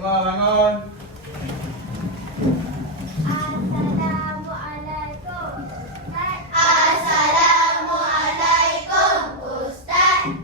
semua bangun. Assalamualaikum. Assalamualaikum Ustaz.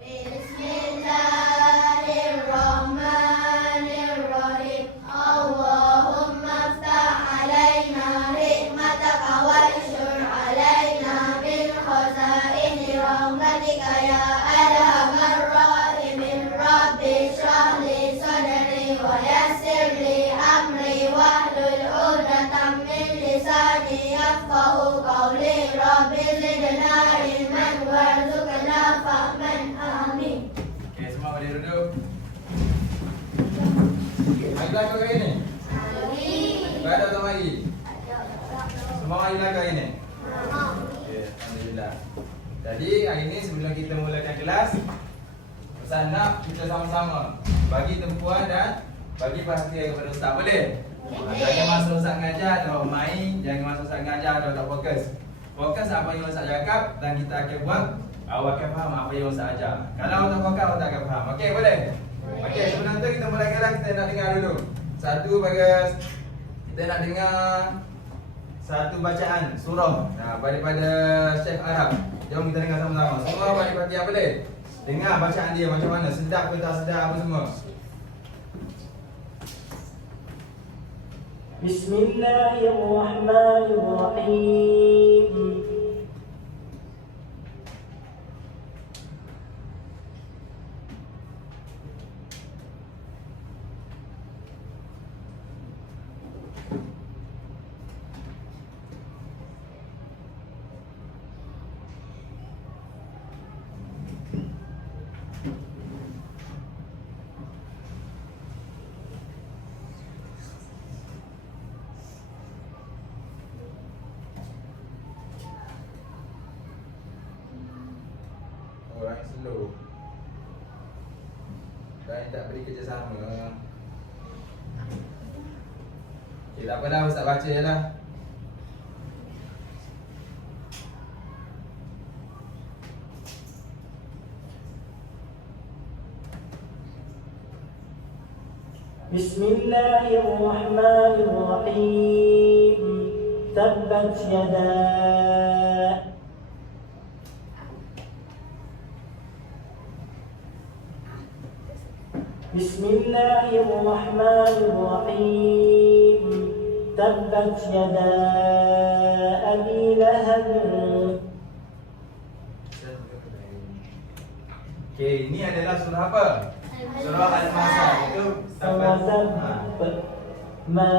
Bismillahirrahmanirrahim. Allahumma aftah alaina hikmataka wanshur alaina min khazaini rahmatika ya arhamar rahimin. Rabbi shrah li sadri wa yassir li amri wahlul 'uqdatam min lisani yafqahu qawli. Rabbi zidna ilman warzuqna fahman. Amin. Okey, semua boleh duduk. Mari belakang hari ni. Ada tak mari? Semua mari belakang hari ni. Okey, alhamdulillah. Jadi hari ni sebelum kita mulakan kelas, Ustaz nak kita sama-sama bagi tempuan dan bagi perhatian kepada Ustaz. Boleh? Jangan masuk Ustaz mengajar atau main, jangan masuk Ustaz mengajar atau tak fokus. Fokus apa yang Ustaz cakap dan kita akan buat. Awak akan faham apa yang Ustaz ajar. Kalau tak fokus, awak tak akan faham. Okey, boleh? Okey, sebelum tu kita mulakan kelas, kita nak dengar dulu. Satu bagas, kita nak dengar satu bacaan surah daripada Syekh Arab. Jom kita dengar sama-sama. Semua bagi perhatian, boleh? Dengar bacaan dia macam mana, sedap ke tak sedap apa semua. Bismillahirrahmanirrahim. Orang yang slow dan tak beri kerjasama. Okay, tak apalah, Ustaz baca je lah. Bismillahirrahmanirrahim. Tabbat yada. Bismillahirrahmanirrahim. Tabbat yada Abi Lahab. Okay, ini adalah surah apa? Surah Al-Masad. Itu ما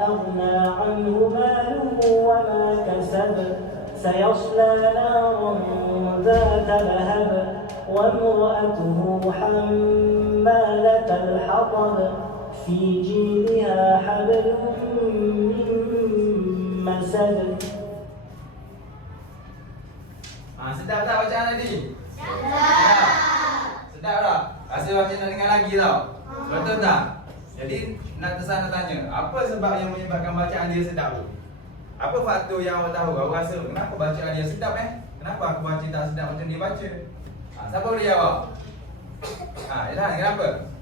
أغنى عنه ماله وما كسب سيصلى نارا ذات لهب وامرأته حمالة الحطب في جيدها حبل من مسد. Sedap tak bacaan tadi? Sedap. Sedap tak? Rasa macam nak dengar lagi tau. Betul tak? Jadi nak tanya, apa sebab yang menyebabkan bacaan dia sedap tu? Apa faktor yang awak tahu? Awak rasa kenapa bacaan dia sedap Kenapa aku baca tak sedap macam dia baca? Siapa boleh jawab? Ilhan, kenapa?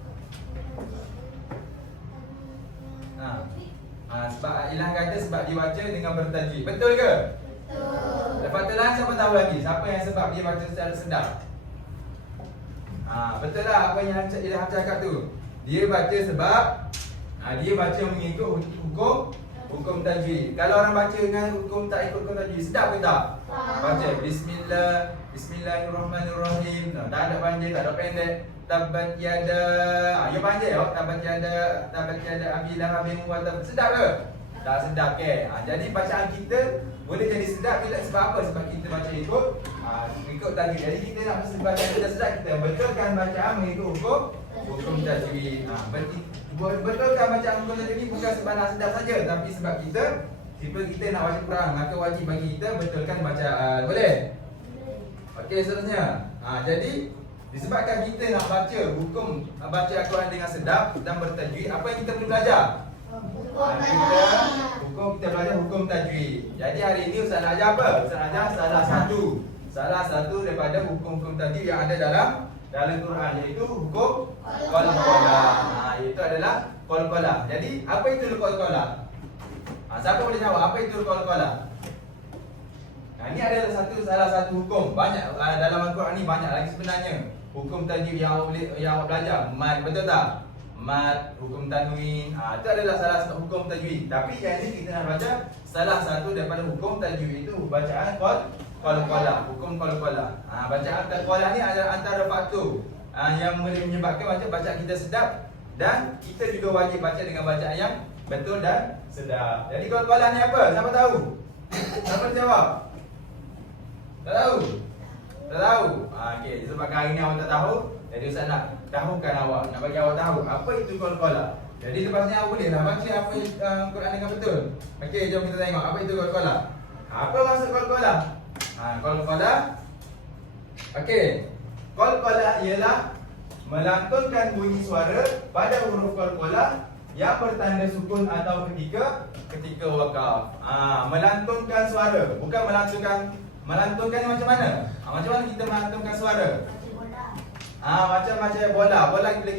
Sebab Ilhan kata sebab dia baca dengan bertajwid. Betul ke? Betul. Lepas tu lah, siapa tahu lagi? Siapa yang sebab dia baca secara sedap? Betul lah apa yang Ilhan cakap tu. Dia baca sebab dia baca mengikut hukum tajwid. Kalau orang baca dengan hukum tak ikut hukum tajwid, sedap ke tak? Baca Bismillahirrahmanirrahim. Tak ada panjang, tak ada pendek. Tabbat yada. Ya panjang oh. Tabbat yada Abi Lahab wa tab. Sedap ke? Tak sedap ke? Jadi bacaan kita boleh jadi sedap bila sebab apa? Sebab kita baca ikut tajwid. Jadi kita nak baca kita sedap, kita betulkan bacaan mengikut hukum tajwid. Betulkan bacaan hukum tajwid bukan sebab nak sedap saja, tapi sebab kita nak baca Quran, maka wajib bagi kita betulkan bacaan. Boleh? Okey, seterusnya. Jadi disebabkan kita nak baca baca Al-Quran dengan sedap dan bertajwid, apa yang kita perlu belajar? Kita belajar hukum tajwid. Jadi hari ini Ustaz nak ajar apa? Ustaz nak ajar salah satu daripada hukum-hukum tajwid yang ada dalam Quran, iaitu hukum qalam. adalah qalqalah. Jadi apa itu qalqalah? Siapa boleh jawab apa itu qalqalah? Ini adalah salah satu hukum. Banyak dalam Al-Quran ni banyak lagi sebenarnya. Hukum tajwid yang awak belajar. Mad, betul tak? Mad, hukum tanwin. Itu adalah salah satu hukum tajwid. Tapi yang ini kita nak belajar salah satu daripada hukum tajwid itu bacaan qalqalah. Hukum qalqalah. Bacaan qalqalah ni adalah antara faktor yang boleh menyebabkan bacaan kita sedap, dan kita juga wajib baca dengan bacaan yang betul dan sedap. Jadi qalqalah ni apa? Siapa tahu? Siapa jawab? Tak tahu? Tak tahu? Okey, sebab hari ni awak tak tahu, jadi Ustaz nak tahukan awak, nak bagi awak tahu apa itu qalqalah. Jadi lepas ni awak boleh lah baca apa Quran dengan betul. Okey, jom kita tengok apa itu qalqalah. Apa maksud qalqalah? Qalqalah. Okey. Qalqalah ialah melantunkan bunyi suara pada huruf qalqalah yang bertanda sukun atau ketika wakaf. Melantunkan suara, bukan melantunkan ni macam mana? Macam mana kita melantunkan suara? Macam bola. Bola bila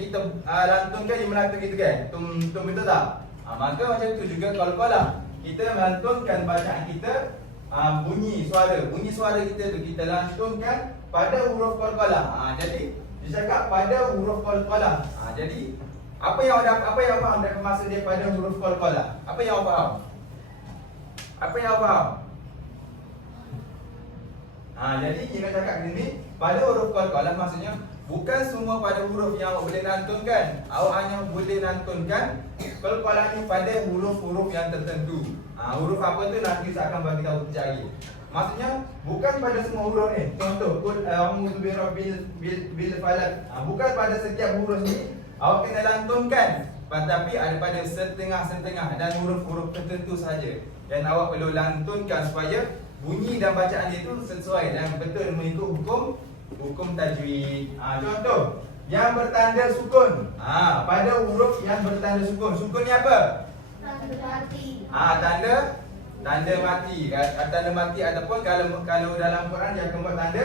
kita lantunkan, dia melantun gitu kan? Tum betul tak? Maka macam tu juga qalqalah. Kita melantunkan bacaan kita, bunyi suara kita tu kita lantunkan pada huruf qalqalah. Jadi discakap pada huruf qalqalah. Jadi apa yang awak faham dari maksud dia pada huruf qalqalah? Apa yang awak faham? Apa yang awak faham? Jadi kita cakap gini, pada huruf qalqalah maksudnya bukan semua pada huruf yang awak boleh lantunkan. Awak hanya boleh lantunkan qalqalah ni pada huruf-huruf yang tertentu. Huruf apa tu nanti saya akan bagi tahu kejap lagi. Maksudnya bukan pada semua huruf ni. Contoh qul a'udzu birabbil falaq. Bukan pada setiap huruf ni awak kena lantunkan, tetapi ada pada setengah-setengah dan huruf-huruf tertentu saja yang awak perlu lantunkan supaya bunyi dan bacaan dia tu sesuai dan betul mengikut hukum tajwid. Contoh yang bertanda sukun. Pada huruf yang bertanda sukun. Sukun ni apa? Tanda mati. Tanda mati. Tanda mati ataupun kalau dalam Quran dia akan buat tanda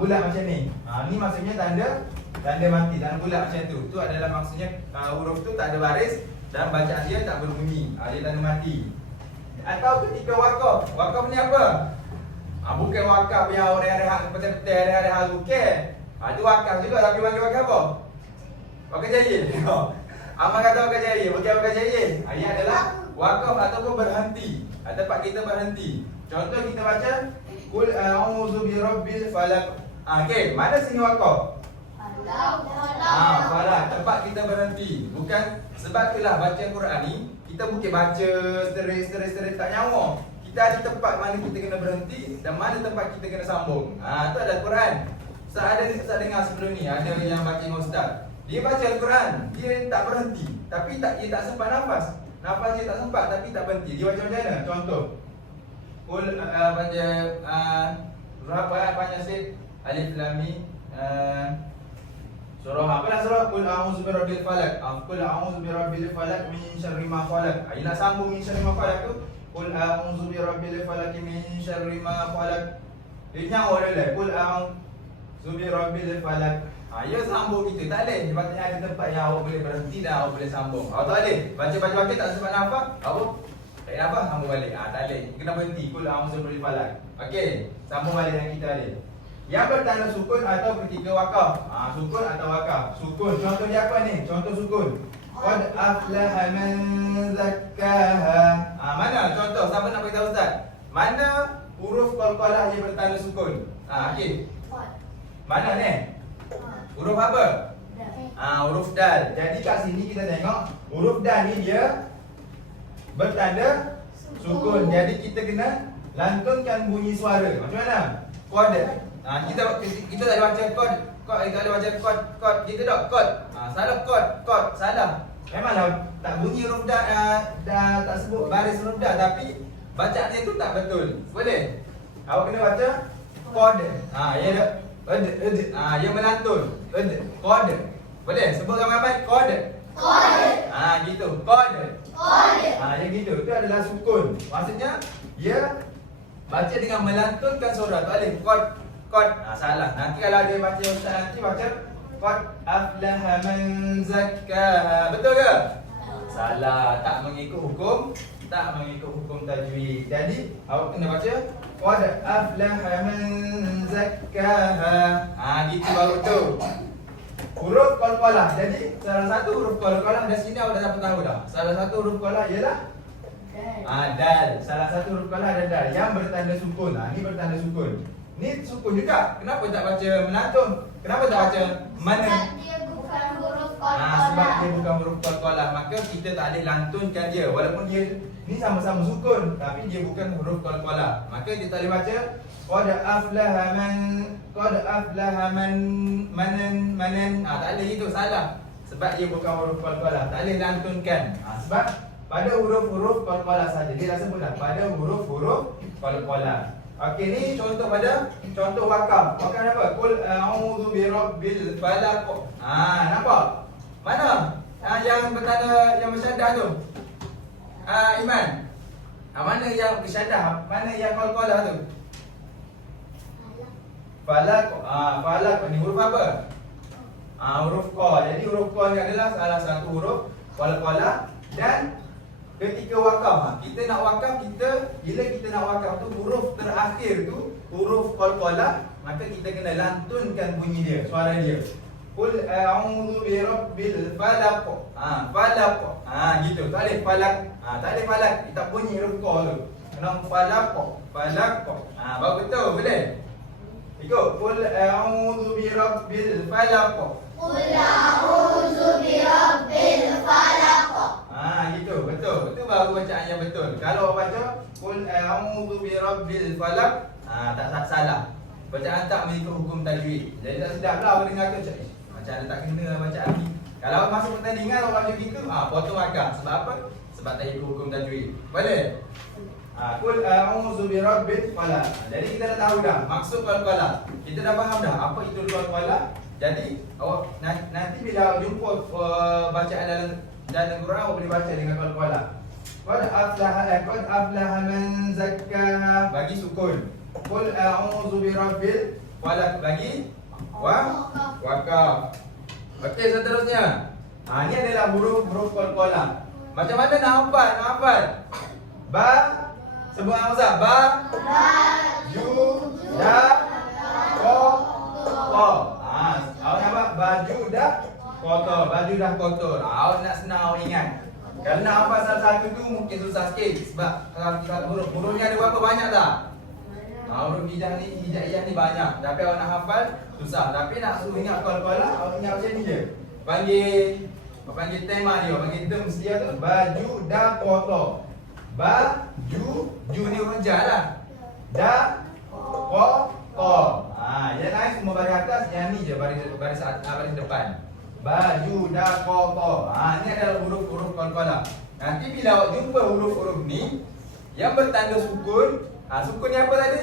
bulat macam ni. Ni maksudnya tanda mati, tanda bulat macam tu. Tu adalah maksudnya huruf tu tak ada baris dan bacaan dia tak berbunyi. Dia tanda mati. Atau ketika wakaf. Wakaf ni apa? Bukan wakaf yang orang rehat petai-petai rehat-rehat bukan. Itu wakaf juga, tapi panggil wakaf apa? Wakaf jahil. Amal kata wakaf jahil, bukan wakaf jahil. Ini adalah wakaf ataupun berhenti. Tempat kita berhenti. Contoh kita baca qul a'udzu birabbil falaq. Okey, mana sini wakaf? Falaq, tempat kita berhenti. Bukan sebab itulah baca Quran ni kita mungkin baca seterus tak nyawa. Kita ada tempat mana kita kena berhenti dan mana tempat kita kena sambung. Itu adalah Quran. Saya dengar sebelum ni ada yang baca dengan ustaz. Dia baca Al-Quran, dia tak berhenti, tapi dia tak sempat nafas. Nafas dia tak sempat tapi tak berhenti. Dia baca macam mana? Contoh. Qul baca berapa banyak sikit alif lam mim surah apalah surah qul a'udzu birabbil falaq. Qul a'udzu birabbil falaq min syarri ma khalaq. Nak sambung min syarri ma khalaq tu qul a'udzu birabbil falaq min syarri ma khalaq. Dia nyawa dia qul a'udzu birabbil falaq. Ya sambung kita tak boleh. Sepatutnya ada tempat yang awak boleh berhenti dan awak boleh sambung. Awak tak boleh baca tak sempat nafas, awak tak nafas sambung balik. Tak boleh. Kena berhenti qul a'udzu birabbil falaq. Okey, sambung balik yang kita ada. Yang bertanda sukun atau ketika wakaf. Sukun atau wakaf. Sukun. Contoh dia apa ni? Contoh sukun. Qad aflaha man zakkaha. Mana contoh? Siapa nak beritahu ustaz? Mana huruf qalqalah yang bertanda sukun? Okey. Mana ni? Huruf apa? Huruf dal. Jadi kat sini kita tengok huruf dal ni dia bertanda sukun. Jadi kita kena lantunkan bunyi suara. Macam mana? Qad. Kita tak ada baca kod, kita ada baca kod, kita tak kod. Salah kod, salah. Memanglah tak bunyi huruf dah tak sebut baris huruf dah, tapi bacaan dia tu tak betul. Boleh? Awak kena baca kod. Ya dah. Yang melantun. Kod. Boleh? Sebut ramai-ramai kod. Gitu. Kod. Yang gitu. Itu adalah sukun. Maksudnya dia baca dengan melantunkan suara. Tak boleh kod. Salah. Nanti kalau ada baca ustaz nanti baca qad aflaha man zakkaha. Betul ke? Salah, tak mengikut hukum tajwid. Jadi awak kena baca qad aflaha man zakkaha. Gitu baru tu. Huruf qalqalah. Jadi salah satu huruf qalqalah dari sini awak dah dapat tahu dah. Salah satu huruf qalqalah ialah dal. Salah satu huruf qalqalah ada dal yang bertanda sukun. Ni bertanda sukun. Ni sukun juga. Kenapa tak baca melantun? Kenapa tak baca mana? Dia bukan huruf Sebab dia bukan huruf qalqalah, maka kita tak boleh lantunkan dia. Walaupun dia ni sama-sama sukun, tapi dia bukan huruf qalqalah. Maka kita tak boleh baca qad aflaha man manan. Tak boleh itu, salah. Sebab dia bukan huruf qalqalah, tak boleh lantunkan. Sebab pada huruf-huruf qalqalah saja. Dia dah sebut dah pada huruf-huruf qalqalah. Okey, ni contoh wakaf. Wakaf apa? Qul a'udzu birabbil falaq. Nampak? Mana? Yang bertanda yang bersyadah tu. Iman. Mana yang bersyadah? Mana yang qalqalah tu? Falaq. Falaq ni huruf apa? Huruf qa. Jadi huruf qa ni adalah salah satu huruf qalqalah. Dan ketika wakaf, kita nak wakaf, bila kita nak wakaf tu huruf terakhir tu huruf qalqalah, maka kita kena lantunkan bunyi dia, suara dia. Qul a'udzu birabbil falaq. Falaq. Gitu. Tak boleh falaq. Tak boleh falaq. Tak bunyi huruf qa tu. Kena falaq. Baru betul, boleh? Ikut. Qul a'udzu birabbil falaq. Qul a'udzu birabbil falaq. Gitu, betul. Itu baru bacaan yang betul. Kalau baca qul a'udzu birabbil falaq, tak salah. Bacaan tak mengikut hukum tajwid. Jadi tak sedaplah orang dengar tu cakap, macam ada tak kena bacaan ni. Kalau masuk pertandingan orang baca gitu, potong akal. Sebab apa? Sebab tak ikut hukum tajwid. Boleh? Qul a'udzu birabbil falaq. Jadi kita dah tahu dah maksud qalqalah. Kita dah faham dah apa itu qalqalah. Jadi awak nanti bila jumpa bacaan dalam Quran, awak boleh baca dengan qalqalah. Qad aflaha man zakkaha, bagi sukun. Qul a'udzu birabbil falaq, bagi wakaf. Okey, seterusnya. Ini adalah huruf qalqalah. Macam mana nak hafal? Ba, sebut Hamzah. Ba, ju, da, ko. Awak nampak baju dah kotor. Awak nak senang awak ingat. Kalau nak hafal salah satu tu mungkin susah sikit. Sebab kalau huruf ni ada berapa banyak tak? Huruf hijaiyah ni banyak. Tapi awak nak hafal susah. Tapi nak suruh ingat qalqalah, awak ingat macam ni je. Panggil tema dia, panggil terms dia tu. Baju dah kotor. Baju, ju ni huruf jar lah. Da, kotor. Yang lain semua baris atas, yang ni je baris depan. Baju dah kotor. Ini adalah huruf-huruf qalqalah. Nanti bila awak jumpa huruf-huruf ni yang bertanda sukun, sukun ni apa tadi?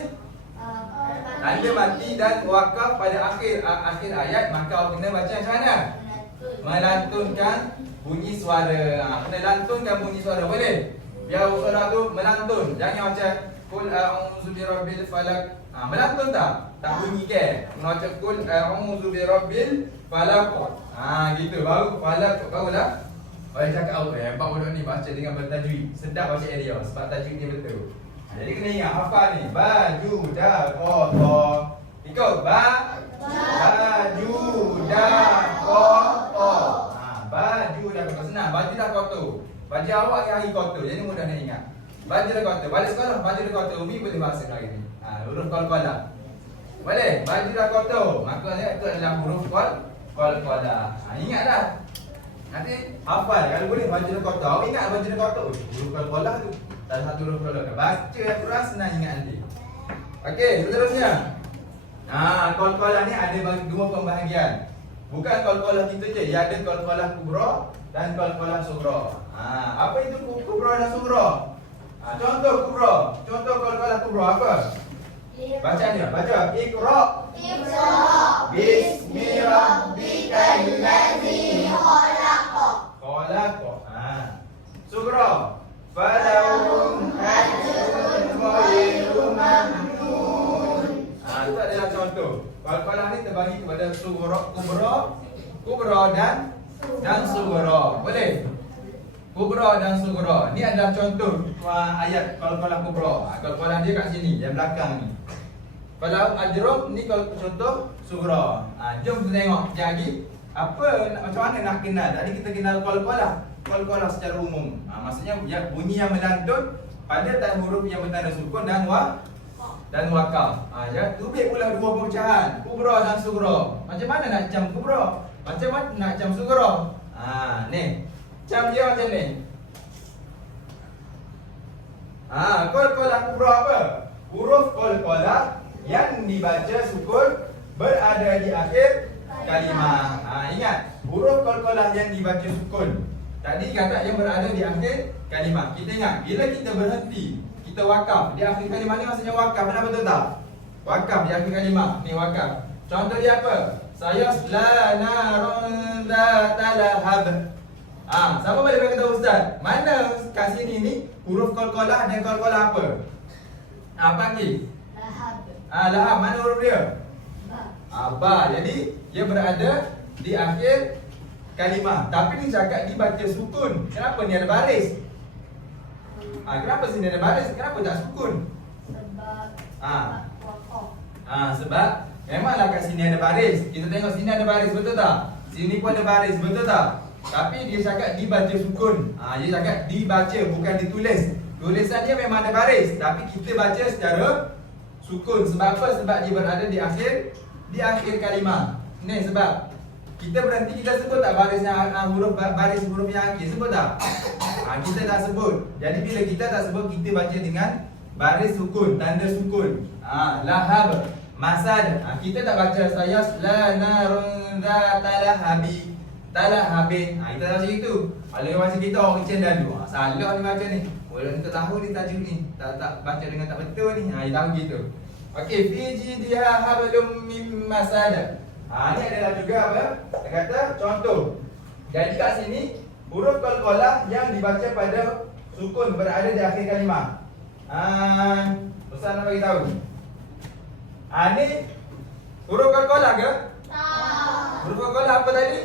Tanda mati dan wakaf pada akhir ayat, maka awak kena baca macam mana? Melantunkan bunyi suara. Kena lantunkan bunyi suara, boleh? Biar suara tu melantun. Jangan macam qul a'udzu birabbil falaq. Melantun tak? Tak bunyi ke? Macam qul a'udzu birabbil falaq. Gitu. Baru falaq barulah. Orang cakap apa? Hebat budak ni baca dengan bertajwid. Sedap baca area sebab tajwid dia betul. Jadi kena ingat hafal ni. Baju dah kotor. Ikut. Baju dah kotor. Baju dah kotor. Senang. Baju dah kotor. Baju awak yang hari kotor. Jadi mudah nak ingat. Baju dah kotor. Balik sekolah. Baju dah kotor. Umi boleh bahasa hari ni. Huruf qalqalah. Boleh? Baju dah kotor. Maknanya itu adalah huruf qalqalah. Ingatlah. Nanti hafal. Kalau boleh baju dah kotor. Awak ingat baju dah kotor. Huruf qalqalah tu. Salah satu huruf qalqalah. Baca Al-Quran senang ingat nanti. Okey, seterusnya. Qalqalah ni ada dua pembahagian. Bukan qalqalah kita je. Ia ada qalqalah kubra dan qalqalah sughra. Apa itu kubra dan sughra? Contoh kubra. Contoh qalqalah kubra apa? Baca dia. Baca. Iqra. Bismi rabbikal ladzi khalaq. Sughra. Falahum ajrun ghairu mamnun. Itu adalah contoh. Qalqalah ni terbagi kepada sughra, kubra dan sughra. Boleh? Kubra dan sughra. Ni adalah contoh ayat qalqalah kubra. Qalqalah dia kat sini, yang belakang ni. Kalau ajrum ni kalau contoh sughra. Jom kita tengok sekejap lagi macam mana nak kenal. Tadi kita kenal qalqalah. Qalqalah secara umum. Maksudnya bunyi yang melantun pada huruf yang bertanda sukun dan wakaf. Ya, tubik pula dua pecahan, kubra dan sughra. Macam mana nak cam kubra? Macam mana nak cam sughra? Ni. Cam dia macam ni. Qalqalah kubra apa? Huruf qalqalah yang dibaca sukun berada di akhir kalimah. Ingat, huruf qalqalah yang dibaca sukun. Tadi kata yang berada di akhir kalimah. Kita ingat, bila kita berhenti, kita wakaf di akhir kalimah ni maksudnya wakaf. Benar betul tak? Wakaf di akhir kalimah. Ni wakaf. Contoh dia apa? Sayasla narun dzata lahab. Siapa boleh berkata ustaz? Mana kat sini ni huruf qalqalah dan qalqalah apa? Apa lagi? Lahab. Mana huruf dia? Ba. Jadi dia berada di akhir kalimah. Tapi ni cakap dibaca sukun. Kenapa ni ada baris? Kenapa sini ada baris? Kenapa tak sukun? Sebab memanglah kat sini ada baris. Kita tengok sini ada baris, betul tak? Sini pun ada baris, betul tak? Tapi dia cakap dibaca sukun. Dia cakap dibaca, bukan ditulis. Tulisan dia memang ada baris, tapi kita baca secara sukun. Sebab apa? Sebab dia berada di akhir kalimah. Ni sebab kita berhenti, kita sebut tak baris huruf yang akhir? Sebut tak? Kita tak sebut. Jadi bila kita tak sebut, kita baca dengan baris sukun, tanda sukun. Lahab, masad. Kita tak baca sayasla narun dzata lahabi. Talahabin. Kita tak macam itu. Kalau macam kita orang kecil dulu. Salah ni macam ni. Orang tak tahu ni tajuk ni. Tak baca dengan tak betul ni. Dia tahu gitu. Okey, fi jidha hablum mim masad. Ni adalah juga apa? Dia kata contoh. Jadi kat sini huruf qalqalah yang dibaca pada sukun berada di akhir kalimah. Ustaz nak bagi tahu. Ni huruf qalqalah ke? Tak. Huruf qalqalah apa tadi?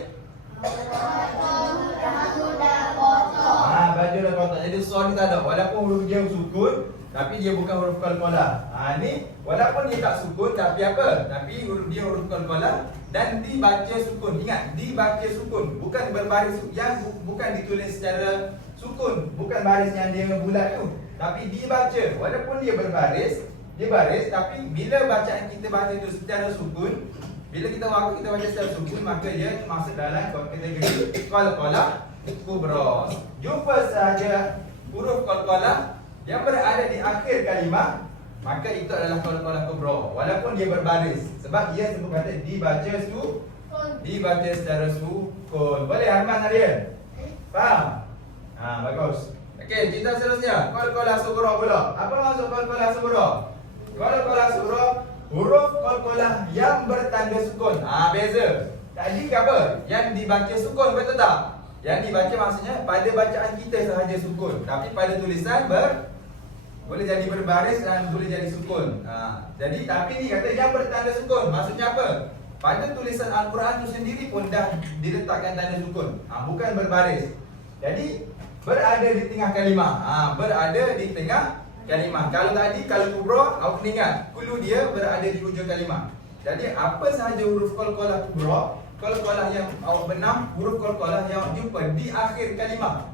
Baju dah kotak. Jadi soal ni tak ada. Walaupun huruf dia sukun, tapi dia bukan huruf qalqalah. Ni walaupun dia tak sukun, tapi apa? Tapi huruf dia huruf qalqalah dan dibaca sukun. Ingat, dibaca sukun, bukan berbaris, yang bukan ditulis secara sukun, bukan baris yang dia bulat tu, tapi dibaca. Walaupun dia berbaris, dia baris, tapi bila bacaan kita baca tu secara sukun, bila kita baca secara sukun, maka dia masuk dalam kategori qalqalah kubra. Jumpa sahaja huruf qalqalah yang berada di akhir kalimah, maka itu adalah qalqalah kubra. Walaupun dia berbaris, sebab dia sebut kata dibaca secara sukun. Boleh Arman Aryan? Faham? Bagus. Okey, kita seterusnya qalqalah sughra pula. Apa maksud qalqalah sughra? Qalqalah sughra, huruf qalqalah yang bertanda sukun. Beza. Tadi apa? Yang dibaca sukun, betul tak? Yang dibaca maksudnya pada bacaan kita sahaja sukun, tapi pada tulisan boleh jadi berbaris dan boleh jadi sukun. Jadi tapi ni kata yang bertanda sukun. Maksudnya apa? Pada tulisan Al-Quran tu sendiri pun dah diletakkan tanda sukun. Bukan berbaris. Jadi berada di tengah kalimah. Berada di tengah kalimah. Kalau kubra, awak kena ingat, kulu dia berada di hujung kalimah. Jadi apa sahaja huruf qalqalah kubra, qalqalah yang awak benam, huruf qalqalah yang awak jumpa di akhir kalimah.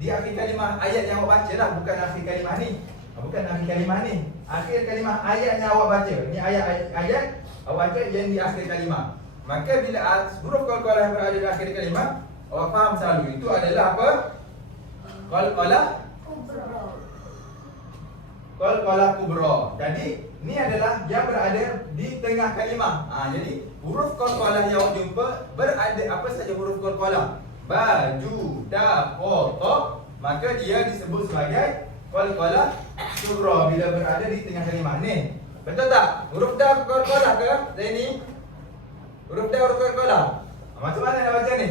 Di akhir kalimah ayat yang awak baca lah, bukan akhir kalimah ni. Bukan akhir kalimah ni. Akhir kalimah ayat yang awak baca. Ni ayat awak baca yang di akhir kalimah. Maka bila huruf qalqalah yang berada di akhir kalimah, awak faham selalu itu adalah apa? Qalqalah kubra. Qalqalah kubra. Jadi ni adalah yang berada di tengah kalimah. Jadi huruf qalqalah yang awak jumpa berada apa saja huruf qalqalah. Baju, da, ta, maka dia disebut sebagai qalqalah kubra bila berada di tengah kalimah. Ni, betul tak? Huruf da qalqalah ke? Ini huruf da huruf qalqalah. Macam mana nak baca ni?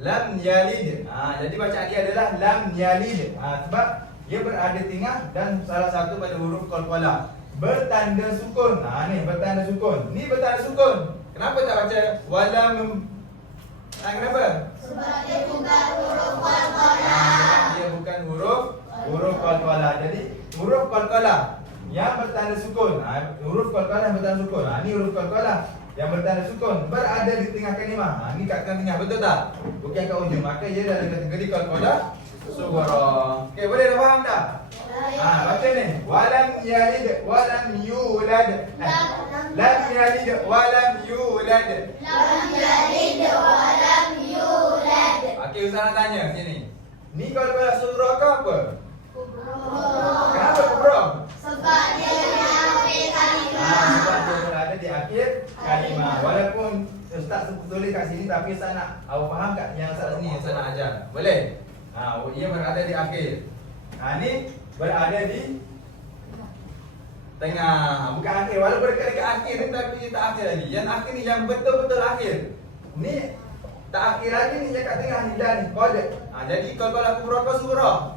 Lam yalid. Jadi bacaan dia adalah lam yalid. Sebab dia berada tengah dan salah satu pada huruf qalqalah. Bertanda sukun. Ni bertanda sukun. Ni bertanda sukun. Kenapa tak baca walam? Kenapa? Sebab dia bukan huruf qalqalah. Dia bukan huruf qalqalah. Jadi huruf qalqalah yang bertanda sukun. Huruf qalqalah yang bertanda sukun. Ni huruf qalqalah yang bertanda sukun berada di tengah kalimah. Ni kat tengah, betul tak? Bukan kat ujung. Maka ia dalam kategori qalqalah sughra. Okey, boleh dah faham tak? Baca ni. Walam yalid walam yulad. Lam yalid walam yulad. Lam yalid wa lam yulad. Okey, Ustaz nak tanya sini. Ni qalqalah sughra ke apa? Kenapa kubra? Sebab dia di akhir kalimah. Sebab dia berada di akhir kalimah. Walaupun Ustaz tulis kat sini, tapi Ustaz nak awak faham kat yang Ustaz sini, Ustaz nak ajar. Boleh? Ia berada di akhir. Ni berada di tengah. Bukan akhir. Walaupun dekat akhir ni, tapi dia tak akhir lagi. Yang akhir ni yang betul-betul akhir. Ni tak akhir lagi ni, yang kat tengah ni dah ni. Kodek. Jadi qalqalah kubra ke sughra?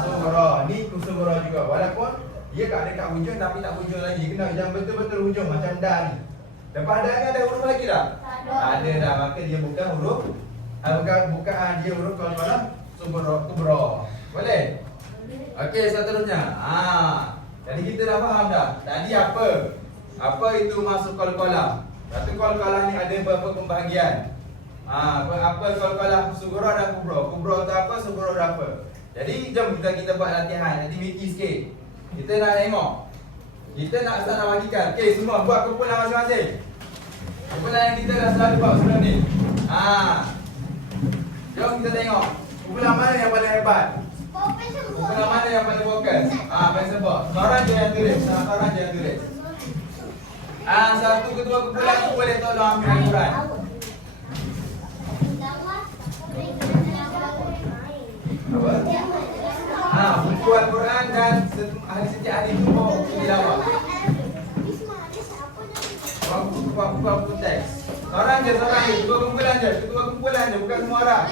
Sughra. Ni sughra juga. Walaupun dia kat dekat hujung tapi tak hujung lagi. Kena yang betul-betul hujung macam dah ni. Lepas dah ni ada huruf lagi tak? Tak ada dah. Maka dia bukan huruf bukan dia huruf qalqalah kubra. Boleh? Okey, seterusnya. Jadi kita dah faham dah. Tadi apa? Apa itu masuk qalqalah? Satu qalqalah ni ada beberapa pembahagian. Apa qalqalah sughra dan kubra? Kubra tu apa? Sughra tu apa? Jadi jom kita buat latihan aktiviti sikit. Kita nak tengok. Kita nak Ustaz nak bagikan. Okey, semua buat kumpulan masing-masing. Kumpulan yang kita dah selalu buat sebelum ni. Jom kita tengok. Kumpulan mana yang paling hebat? Kumpulan mana yang paling fokus? Paling sebab. Seorang je yang tulis. Seorang je yang tulis. Satu ketua kumpulan tu boleh tolong ambil Al-Quran. Apa? Buku Al-Quran dan ahli setiap hari itu mau tilawah. Buku teks. Seorang je. Ketua kumpulan je, bukan semua orang.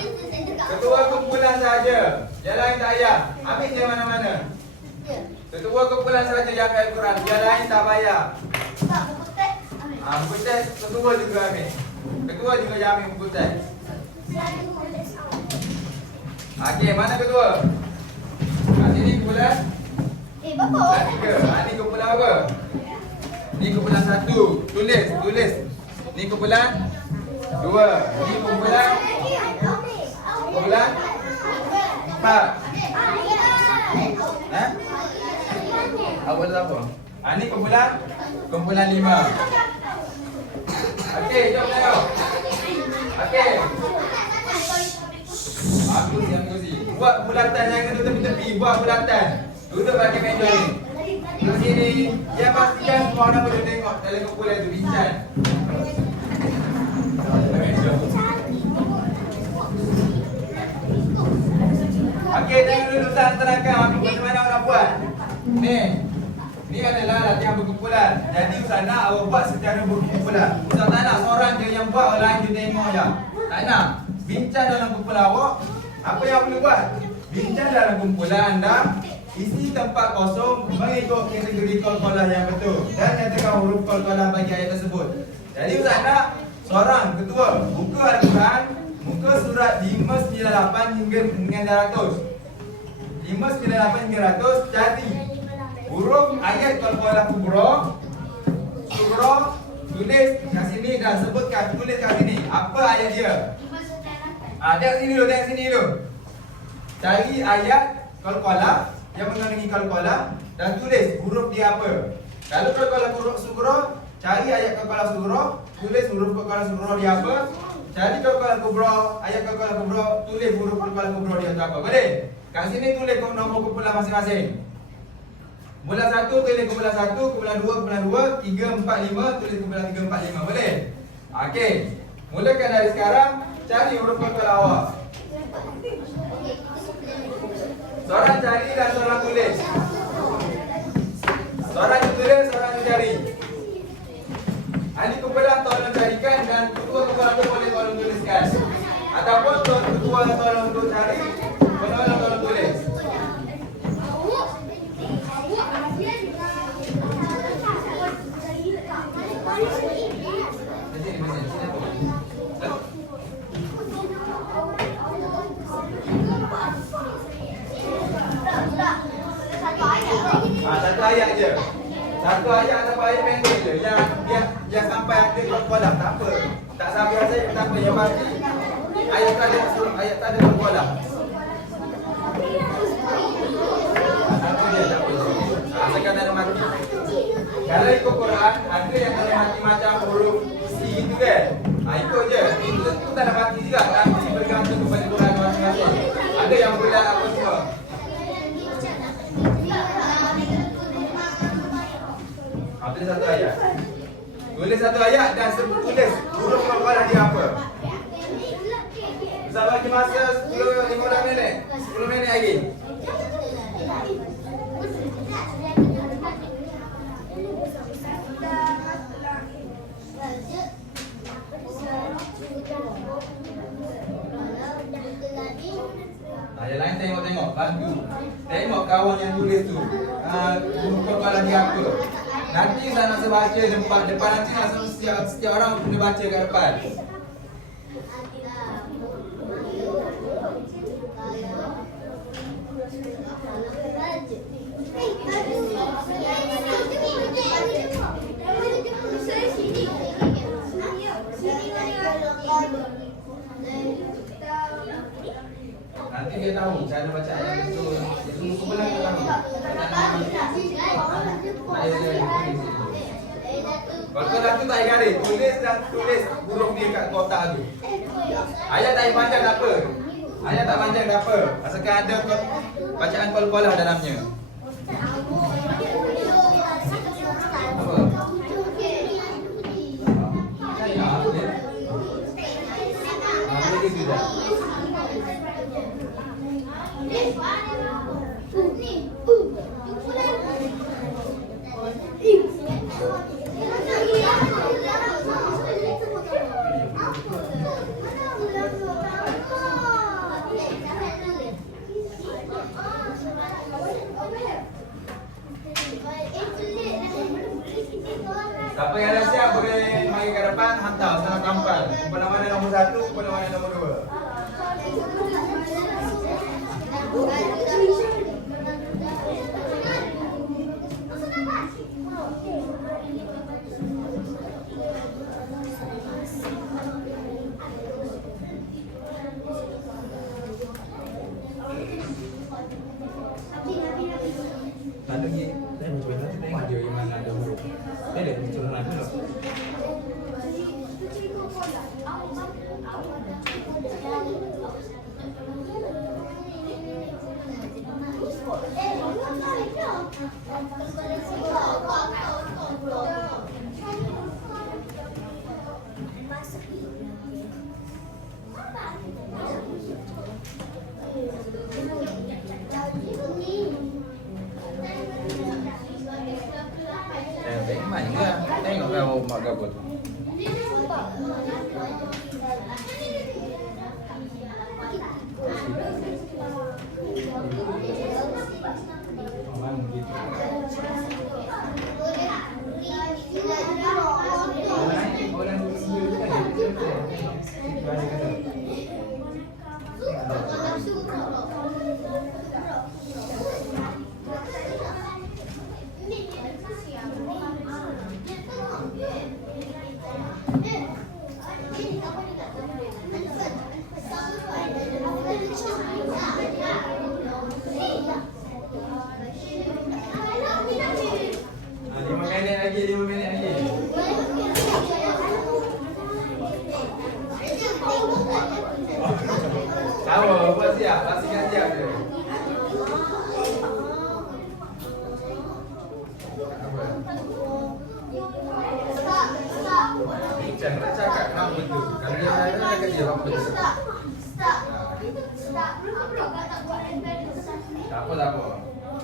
Ketua kumpulan saja. Yang lain tak payah. Ambil je mana-mana. Ketua kumpulan saja yang ambil Al-Quran. Yang lain tak payah. Buku teks ketua juga ambil. Ketua juga yang ambil buku teks. Okey, mana ketua? Kat sini kumpulan Ni kumpulan apa? Ni kumpulan 1. Tulis. Ni kumpulan 2. Ni kumpulan 4. Apa dah apa? Ni kumpulan 5. Okey, jom tengok. Okey. Kursi. Buat bulatan, jangan duduk tepi-tepi. Buat bulatan. Duduk pakai meja ni. Di sini. Dia pastikan semua orang boleh tengok dalam kumpulan tu. Bincang. Okey, jangan dulu Ustaz terangkan macam mana orang buat. Ni adalah latihan berkumpulan. Jadi Ustaz nak awak buat secara berkumpulan. Ustaz tak nak seorang je yang buat, orang lain je tengok je. Tak nak. Bincang dalam kumpulan awak. Apa yang boleh buat? Bincang dalam kumpulan anda. Isi tempat kosong mengikut kategori qalqalah yang betul dan nyatakan huruf qalqalah bagi ayat tersebut. Jadi Ustaz nak seorang ketua buka Al-Quran, muka surat 598 hingga 900. 598 hingga 100, cari huruf ayat qalqalah kubra, sughra, tulis kat sini dan sebutkan, tulis kat sini apa ayat dia. Tengok sini dulu. Cari ayat qalqalah yang mengandungi qalqalah dan tulis huruf dia apa. Kalau qalqalah huruf sughra, cari ayat qalqalah sughra, tulis huruf qalqalah sughra dia apa. Cari qalqalah kubra, ayat qalqalah kubra, tulis huruf qalqalah kubra dia apa. Boleh? Kat sini tulis nombor kumpulan masing-masing. Kumpulan 1 tulis kumpulan 1, kumpulan 2 kumpulan 2, 3 4 5 tulis kumpulan 3 4 5. Boleh? Okey. Mulakan dari sekarang. Cari huruf qalqalah awak. Seorang cari dan seorang tulis. Seorang tulis, seorang cari. Ahli kumpulan tolong carikan dan ketua kumpulan tu boleh tolong tuliskan. Ataupun ketua ayat je. Satu ayat atau ayat pendek je. Yang sampai ada kolkolah tak apa. Tak sampai saya tak apa. Yang pasti ayat tak ada kolkolah. Satu dia tak apa. Asalkan ada mati. Kalau ikut Quran, ada yang ada mati macam huruf C itu kan. Ikut je. Itu tak ada mati juga. Nanti bergantung kepada Quran masing-masing. Ada yang boleh apa semua. Tulis satu ayat. Tulis satu ayat dan tulis huruf kolkolah dia apa. Bisa bagi masa 15 minit. 10 minit lagi. Yang lain tengok-tengok, bantu. Tengok kawan yang tulis tu. Kolkolah dia apa. Nanti saya nak baca depan nanti setiap orang boleh baca kat depan. Nanti dia tahu cara baca ayat itu. Itu benar dia tahu. Kolkolah tu tak garis. Tulis huruf dia kat kotak tu. Ayat tak panjang tak apa. Ayat tak panjang tak apa. Asalkan ada bacaan kolkolah dalamnya. Apa? Boleh gitu dah. Siapa yang dah siap boleh mari ke depan hantar sana kampal. Kepada mana nombor 1, kepada mana nombor 2. Nanti ni, nanti tengok je yang mana ada huruf. Boleh curang lagi tak? Tengok kau mak kau tu. Tahu, buat siap, pastikan siap je. Bincang, nak cakap apa betul. Kalau dia ada, cakap dia apa betul. Tak apa, tak apa.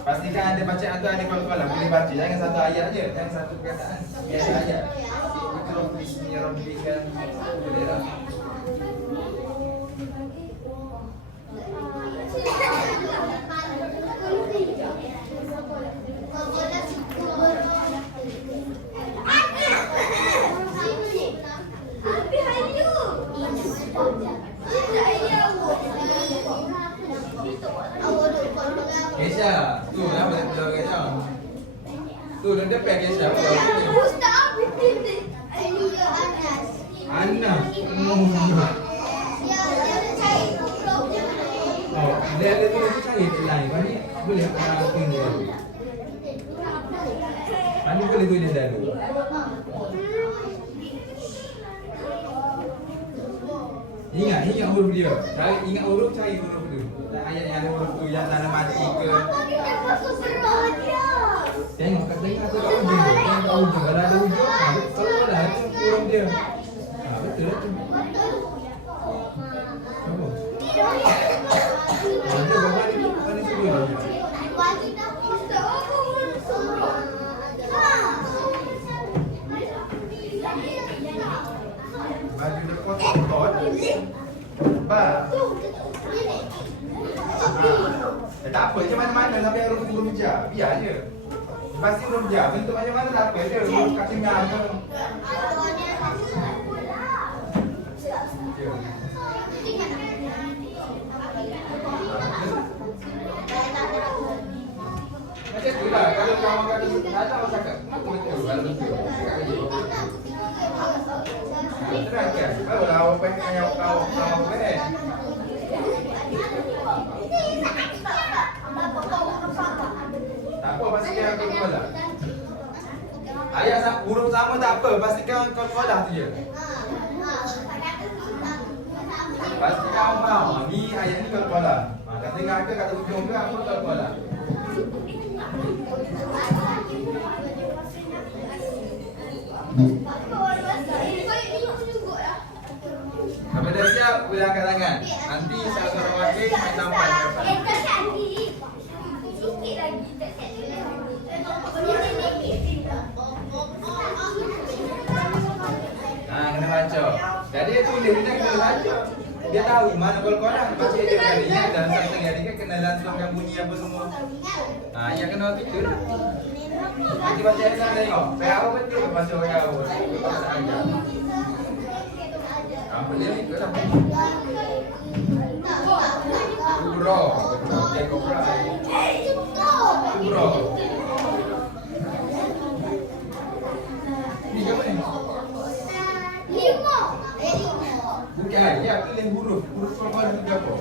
Pastikan ada bacaan tu ada kolkolah, boleh baca. Jangan satu ayat je, jangan satu perkataan. Biasa ayat. Kalau bismillahirrahmanirrahim, boleh tak? Kesha, tu lah boleh keluar Kesha. Tu dan depan ke siapa? Ustaz Anas. Anas. Ya, dia ada cair belum dia. Oh, dia ada tulis cari lain. Pani boleh tinggi. Pani boleh tulis dulu. Ingat huruf dia. Ingat huruf, cari huruf tu. Ayat yang ada huruf tu yang tanda mati ke. Tengok kat tengah tu kat ujung. Tengok ujung. Kalau ada ujung, kalau dah huruf dia. Betul lah tu. Ada berapa ni? Mana sebut dia? Baju dia kotor. Ba. Tak apa, macam mana-mana sampai huruf je. Biar je. Pasti huruf je. Bentuk macam mana tak apa. Dia huruf kat tengah ke. Macam tu lah. Kalau kawan kata tak tahu cakap. Aku betul. Kalau betul. Terang kan? Barulah awak pengen kau kan? Tak apa, pastikan kau sekolah. Ayat huruf sama tak apa, pastikan kau sekolah tu je. Pastikan kau faham. Ni ayat ni kau sekolah. Kat tengah ke, kat ujung ke, apa kau sekolah. Apa dah siap, boleh angkat tangan. Nanti salah-salah wakil main tampan ke depan. Sikit lagi, tak Kena baca. Jadi dia tulis, dia kena baca. Dia tahu mana kol-kolah. Baca dia kali ni dalam satu hari kan kena lantunkan bunyi apa semua. Ya kena gitu lah. Nanti baca yang sana tengok. Saya awak betul baca orang awak. Bahasa Arab. Boleh ikut lah. Kubro. Dia kubro. Kubro. Ni apa ni? Lima. Bukan, ya pilih huruf. Huruf kol-kolah tu apa?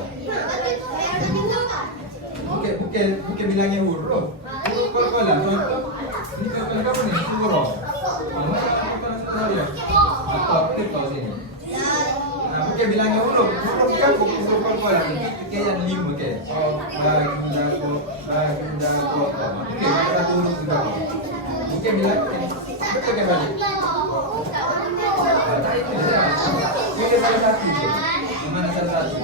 Bukan bilangnya huruf. Huruf kol-kolah. Contoh. Ni kol-kolah apa ni? Huruf. Apa dia tahu sini? Bukan bilangnya huruf. Huruf kan huruf kol-kolah. Kita yang lima ke. Baginda ko. Okey, ada huruf juga. Bukan bilangnya. Betul kan balik? Tak itu dia. Pilih salah satu je. Mana salah satu?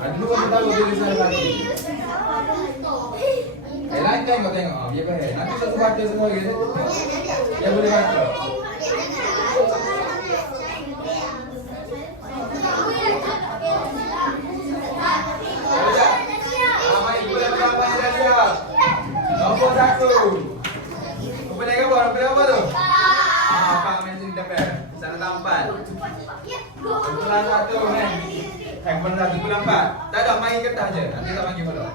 Dulu kamu tahu pilih salah satu. Lain tengok. Biar baik. Nanti satu baca semua gitu. Dia boleh baca. Ramai bulan ramai dah siap. Nombor 1. Nombor apa tu? Pak main sini depan. Sana tampan. Bulan 1 kan. Bulan 1 bulan 4. Tak ada main kertas je. Nanti tak panggil pula.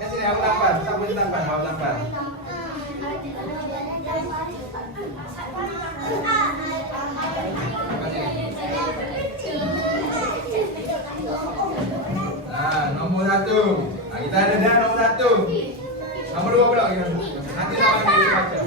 Kan sini aku tampan. Tak boleh tampan. Mau tampan. Nombor 1. Kita ada dah nombor 1. Nombor 2 pula kita. Nanti tak panggil baca.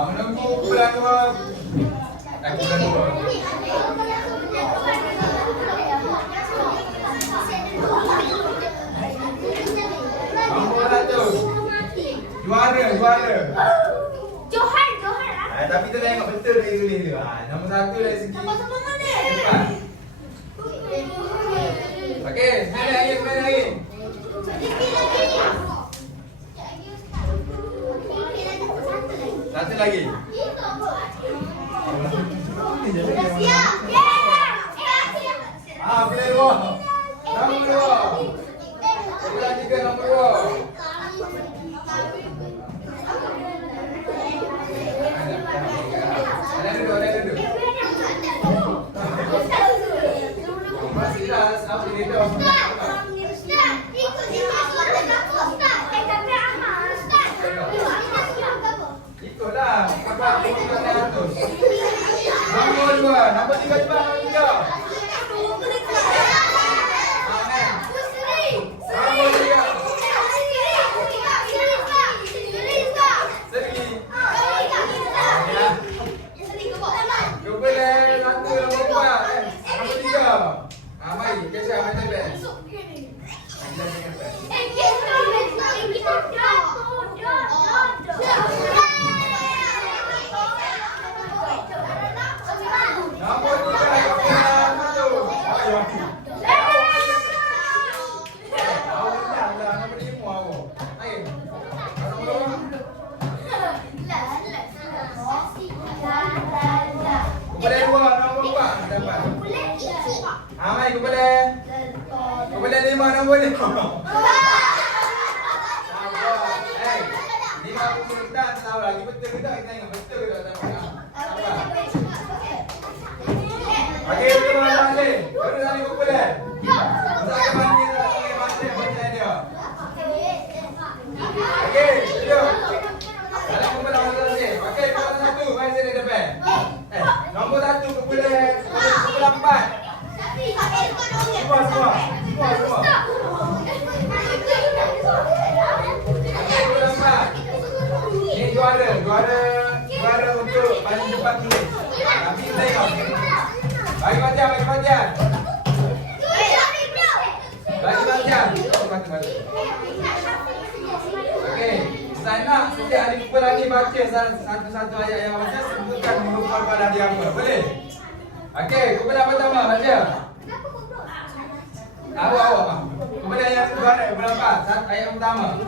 Menunggu bulan 2. Bulan 2. Nombor 1. Juara. Johan. Tapi kita tengok betul dia tulis tu. Nombor 1 dari segi depan. Okey, main lagi. Satu lagi. Siap. Pilih 2. Nombor 2. Bulan 3 nombor 2. nombor dia. Ni aku minta tahu lagi betul ke tak? Kita tengok betul ke tak? Okey, betul Masih. Baru tadi kumpulan. Saya panggil Masih baca dia. Okey, duduk. Dalam kumpulan Masih. Okey, nombor 1 mai sini depan. Nombor 1 kumpulan 4. Semua. Ini juara untuk paling cepat tulis. Tapi kita tengok. Bagi baca. Bagi baca. Okey, saya nak setiap hari kumpulan ni baca satu-satu ayat yang baca sebutkan huruf qalqalah dia apa. Boleh? Okey, kumpulan pertama baca. Awak. Kumpulan yang kedua ada berapa? Ayat yang pertama.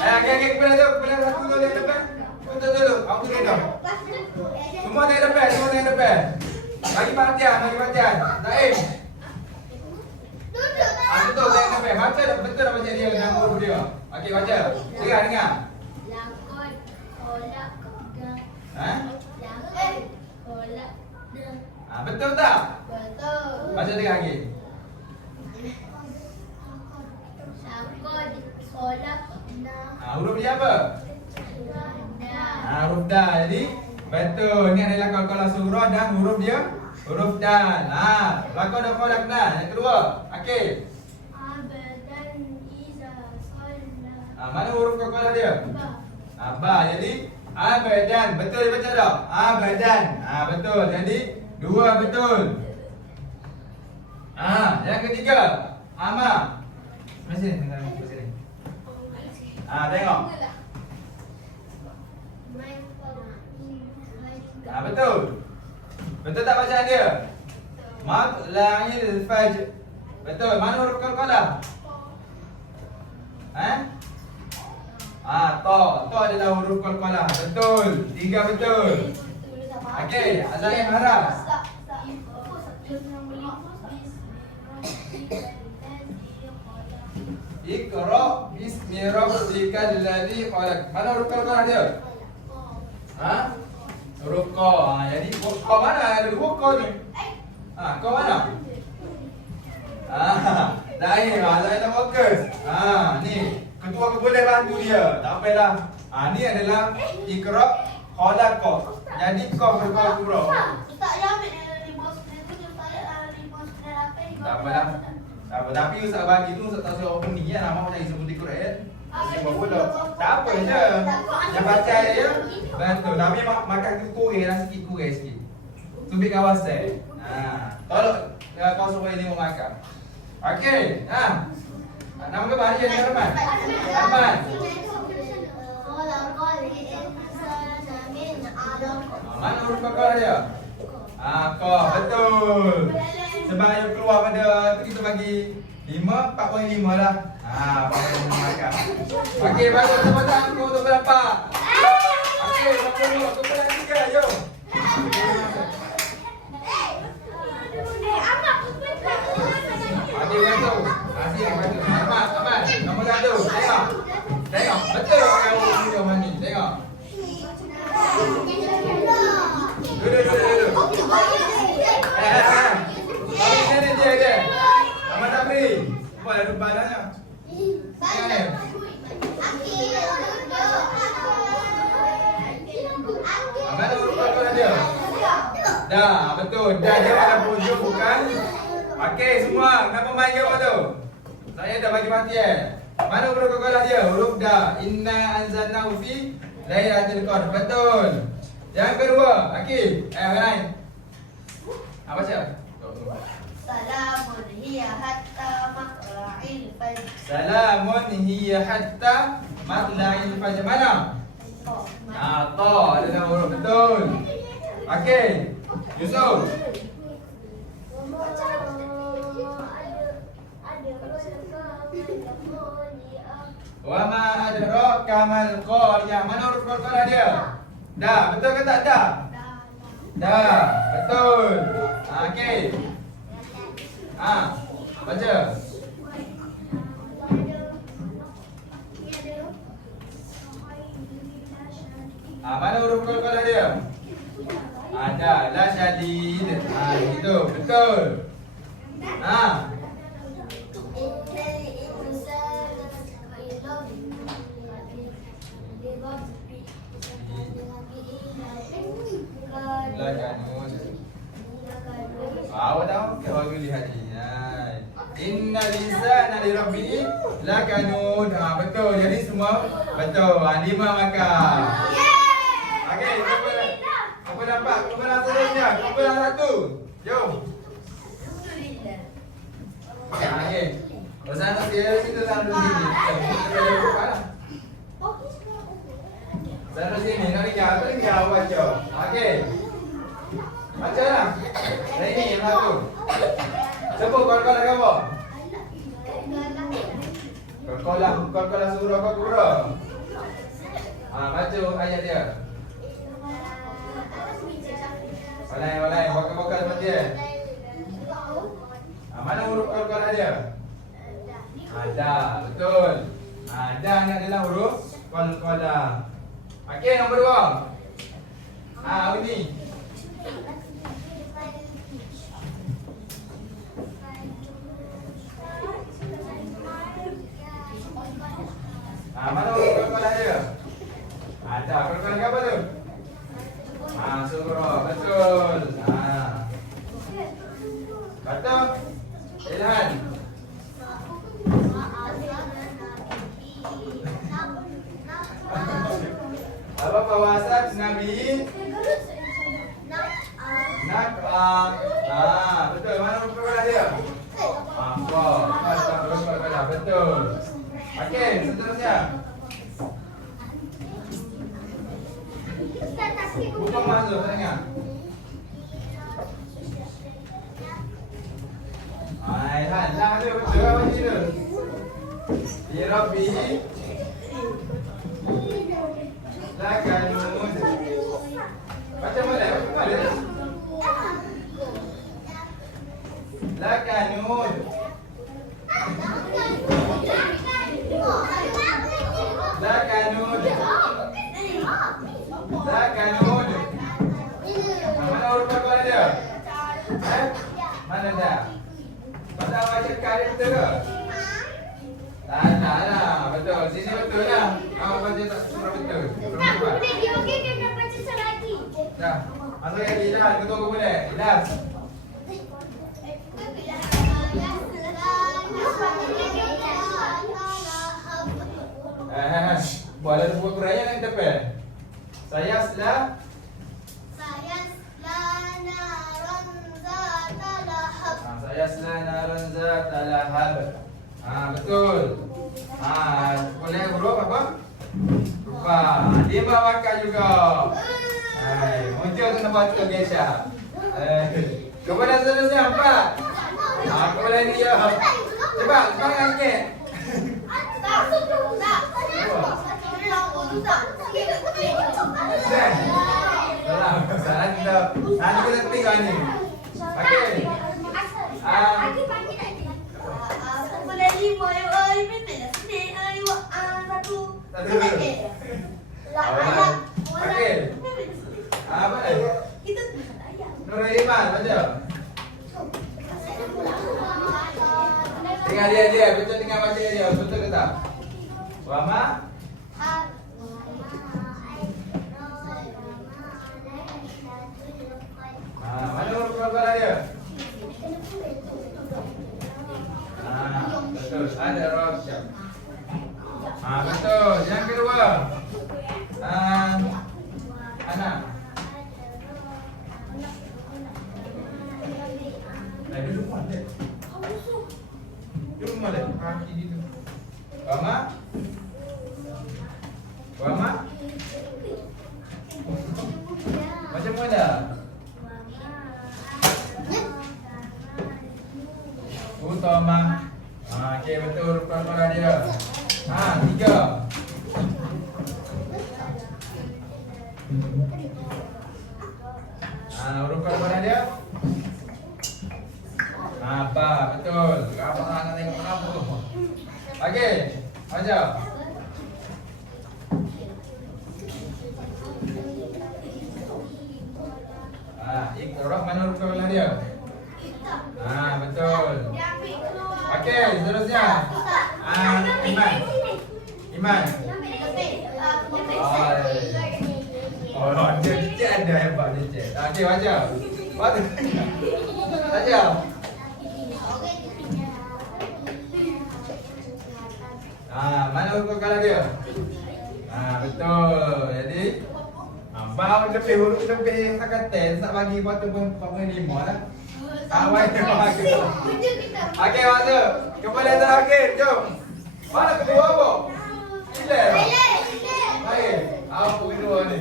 Okey, kumpulan satu dulu yang depan. Tutup dulu. Aku tulis dah. Semua tengok depan. Bagi perhatian. Naim. Betul tengok depan. Baca dah betul dah baca dia dengan huruf dia. Okey, baca. Dengar. Lakon kolak dah. Ha? Lakon kolak dah. Betul tak? Betul. Baca dengar lagi. Lakon kolak dah. Huruf dia apa? Dah. Huruf dal. Jadi betul. Ni adalah qalqalah surah dan huruf dia huruf dal. Lakon dan kolak dah. Yang kedua. Okey. Abadan iza solla. Mana huruf qalqalah dia? Ba. Ba. Jadi abadan. Betul dia baca tak? Abadan. Betul. Jadi dua betul. Yang ketiga. Ama. Masih. Tengok. Betul. Betul tak bacaan dia? Matla'il fajr. Betul. Mana huruf qalqalah? Ta adalah huruf qalqalah. Betul. 3 betul. Okey, Azalim harap. Iqra bismi rabbikal ladzi khalaq. Mana huruf qalqalah dia? Huruf qa. Jadi qa mana? Ada dua qa ni. Qa mana? Lain. Saya nak fokus. Ni ketua kumpulan bantu dia. Tak apalah. Ni adalah Iqra khalaq. Jadi qa berqa kubra. Ustaz yang ambil 5.9 Tak apalah. Tak apa. Tapi Ustaz bagi tu Ustaz tak suruh apa ni kan. Nama macam seperti Quran. Sebab bodoh. Tak apa je. Yang baca dia betul. Tapi makan kurang lah sikit. Tubik kawasan. Tolong kau supaya dia mau makan. Okey. Nama ke bahagia ni Rahman? Rahman. Mana huruf qalqalah dia? Qa. Betul. Sebab yang keluar pada tu kita bagi 5, 4.5 lah. 4.5 makan. Okey, bagus tepuk tangan untuk berapa? Okey, kumpulan 3, jom. Okey, betul. Asyik betul. Aman. Nombor 1. Tengok. Betul orang yang mani. Tengok. Duduk. Ini dia. Nama Tabri. Apa ada badannya? Tengok ni. Mana huruf qalqalah dia? Dah, betul. Dah dia pada hujung bukan? Okey, semua. Kenapa main game tu? Saya dah bagi perhatian. Mana huruf qalqalah dia? Huruf dah. Inna anzalnahu fi lailatul qadr. Betul. Yang kedua, Akif. Lain. Baca. Salamun hiya hatta matla'il fajr. Salamun hiya hatta matla'il fajr. Mana? Ta adalah huruf betul. Okey. Yusuf. Wa ma adraka mal qariyah. Mana huruf qalqalah dia? Dah, betul ke tak dah? Dah, betul. Okey. Baca. Rabbi lakanud. Betul. Jadi semua betul. 5 markah. Okey, apa nampak? Kumpulan seterusnya. Kumpulan 1. Jom. Okey. Bersama saya situ sana sini. Sana sini. Nak jawab baca. Okey. Baca lah. Ini yang satu. Sebut kol-kolah apa? Kol-kolah surah apa surah? Baca ayat dia. Walai, bakal seperti dia. Mana huruf kol-kolah dia? Ada, betul. Ada ni adalah huruf kol-kolah. Okey, nombor 2. Ini. Mana huruf kol-kolah dia? Ada, kol-kolah apa tu? Surah, betul. Kata Ilhan. Apa perwasan Nabi? Betul. Mana huruf kol-kolah dia? Betul. Okey, seterusnya. Bukan masuk, tengah. Ilhan, dah ada betul apa dia? Ya Rabbi lakanud. Baca boleh? Lakanud. Lakanud. Lakanud. Mana huruf kol-kolah dia? Mana dah? Mana baca kali betul ke? Tak lah, betul. Sini betul lah. Baca tak surah betul. Dah. Masuk lagi Ilas, ketua aku boleh. Ilas. Boleh buat kurangnya nak tepi. Saya naran zata lahab. Betul. Boleh huruf apa? Rupa. 5 markah juga. Muncul kena baca biasa. Kepada seterusnya 4. Kepada dia. Cepat, semangat sikit. Salah kita. Nanti kita tinggal ni. Okey. Boleh 5 ơi, mấy mẹ là sini ơi, satu. Okey. Apa ni? Kita ayam. Nur Iman, baca. Tinggal dia, betul tinggal baca dia, betul ke tak? Wama? Mana huruf kol-kolah dia? Betul, ada Rasyad. Betul, yang kedua. Anak. Duduk mana? Duduk mana? Kaki dia. Wama? Wama? Macam mana? Utama. Okey, betul huruf kol-kolah dia. 3. Huruf kol-kolah dia. Apa? Betul. Apa nak tengok apa? Okey, baca. Iqra, mana huruf kol-kolah dia? Betul. Okey, seterusnya. Iman. Iman. Dia ada hebat dia. Okey, baca. Baca. Baca. Mana huruf kolkolah dia? Betul. Jadi bau huruf lebih sakatan tak bagi waktu pun 45 lah. Awal dia bagi. Okey, masuk. Kembali terakhir, jom. Mana kedua apa? Bila? Baik. Apa kedua ni?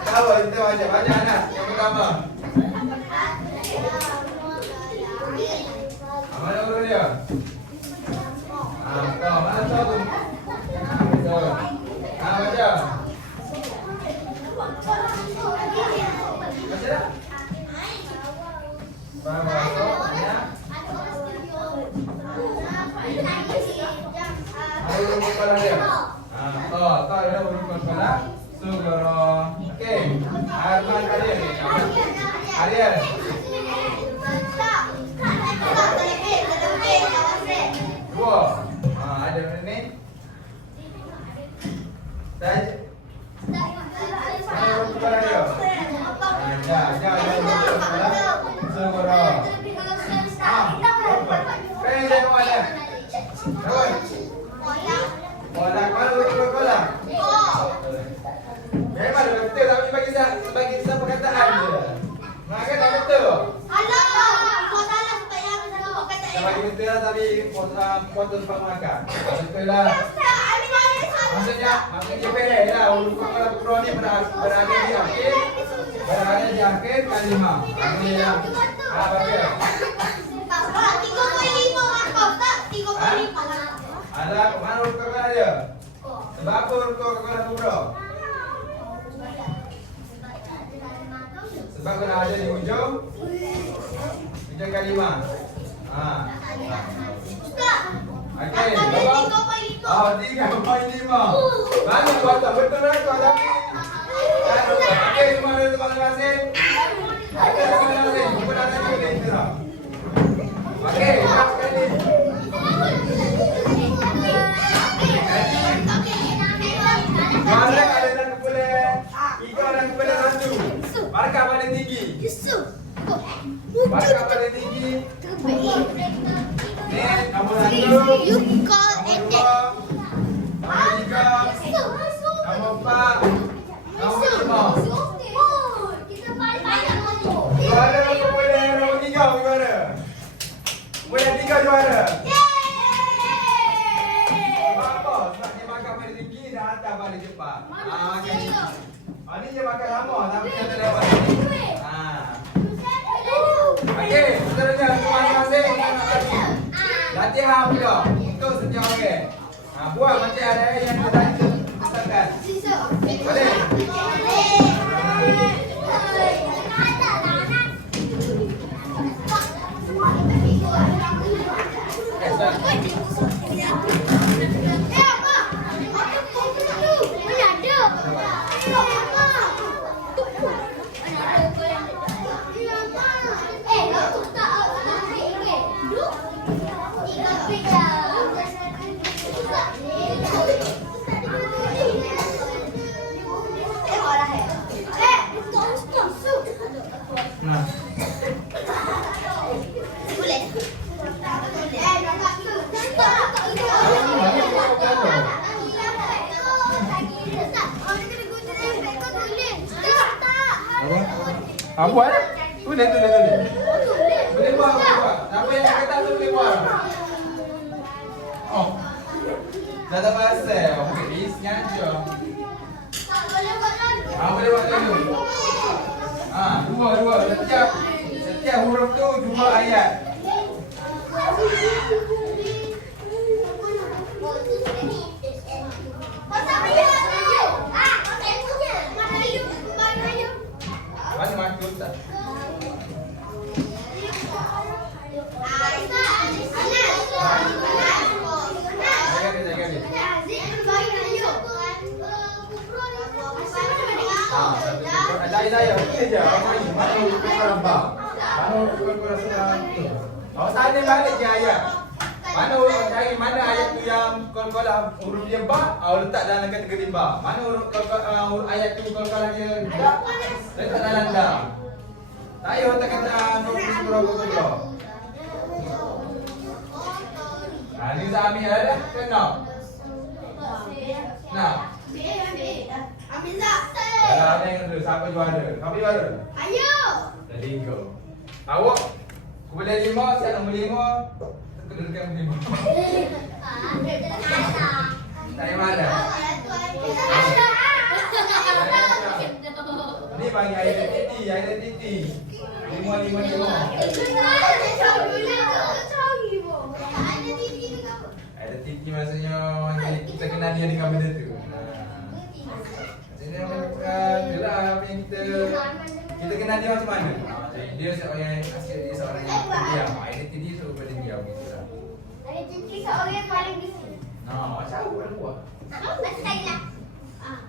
Tahu itu banyak anak. Yang pertama. Mana huruf dia? Mana tahu? Betul. Baca. Baca dah. Huruf kolkolah dia. Tak ada huruf kolkolah. Sugoro. Okey. Arman Ariel. Ariel. Dua. Ada ni. Saja. Mana huruf kolkolah dia? Sugoro. Pendek mana? Terus. Bola mana huruf kolkolah? Memang betul tapi bagi saya perkataan je. Maka tak betul. Saya bagi betul lah tapi potong sebab makan. Betul lah. Maksudnya pendek lah. Huruf kolkolah kedua ni berada di akhir. Berada di akhir kalimah. Maksudnya betul. Ada mana huruf kolkolah dia? Sebab apa huruf kolkolah kedua? Sebab kena ada di ujung kalimah. Okey, berapa? 3.5. Mana kata betul lah kau tapi. Okey, terima kasih. Okey, terima kasih. Jumpa lagi di Instagram. Okey, sekali. Mana ada dan kepala? Ika dan kepala satu. Markah paling tinggi. Markah paling tinggi. Ni nombor 1. Nombor 2. Nombor 3. Nombor 4. Nombor 5. Juara kepala nombor 3 juara. Nombor 3 juara. Apa? Sebab dia markah paling tinggi dan hantar paling cepat. Ini je makan lama tapi dia terlewat. Okey, seterusnya masing-masing latihan pula untuk setiap orang. Buat macam ada yang kita besarkan. Boleh? Buat? Boleh. Boleh buat. Siapa yang kata tu boleh buat? Oh. Dah tak pasal. Okey, isnya je. Boleh buat dulu. Dua. Setiap huruf tu dua ayat. Mana maksud tak? Saya okey je. Mana kurang bang? Mana kurang senang tu. Awak tanya balik je ayat. Mana cari mana ayat tu yang kolkolah huruf dia ba, awak letak dalam kategori ba. Mana huruf ayat tu kolkolah dia letak dalam da. Tak payah tak kata nombor berapa. ambil ada ke nak? Nak? Ambil tak? Dah tengok dulu siapa juara. Siapa juara? Ayo. Jadi go. Awak kumpulan 5, siapa nombor 5? Kedudukan nombor 5. Tak ada mana. Ni bagi identiti. 5. Identiti maksudnya kita kenal dia dengan benda tu. Maksudnya itulah apa yang kita kenal dia macam mana. Dia seorang yang asli, dia seorang yang pendiam. Identiti dia seorang pendiam. Seorang yang paling bising. Macam apa luar?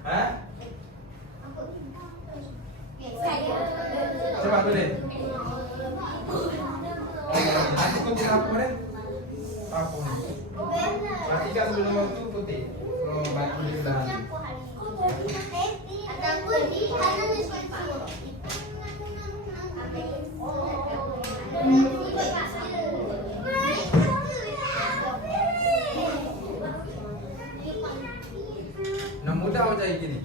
Ha? Cepat boleh. Nanti putih apa ni? Apa ni? Pastikan sebelum waktu putih. Sebelum batu di sebelah nanti. Nak mudah awak cari gini.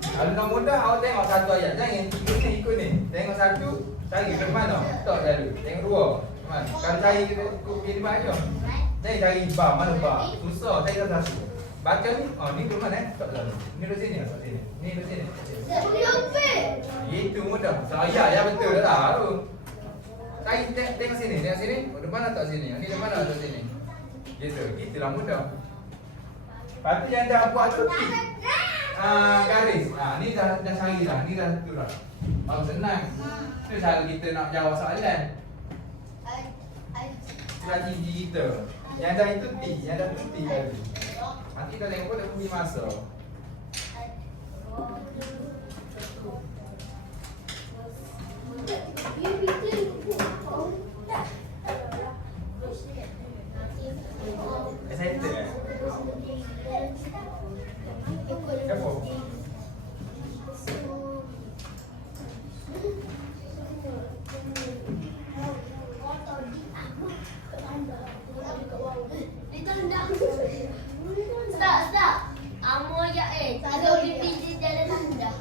Kalau nak mudah awak tengok satu ayat. Jangan ikut ni. Tengok satu, cari ke mana? Tak lalu. Tengok dua. Mana? Kalau cari ikut gini banyak. Jangan cari bar, mana bar? Susah, cari satu. Baca ni, ni ke mana? Tak lalu. Ni di sini, tak sini. Ni di sini. Itu mudah. Saya ya betul dah tu. Cari tengok sini, tengok sini. Depan atau sini? Ni depan atau sini? Gitu, gitulah mudah. Lepas tu yang dah buat tu garis. Ni dah cari dah. Ni dah tu dah. Senang. Itu cara kita nak jawab soalan. Strategi kita. Yang dah itu T, yang dah tu T tadi. Nanti dah tengok dah pergi masa. Excited eh? Kenapa? Stop. Amo ya Kalau dipijit jalan anda.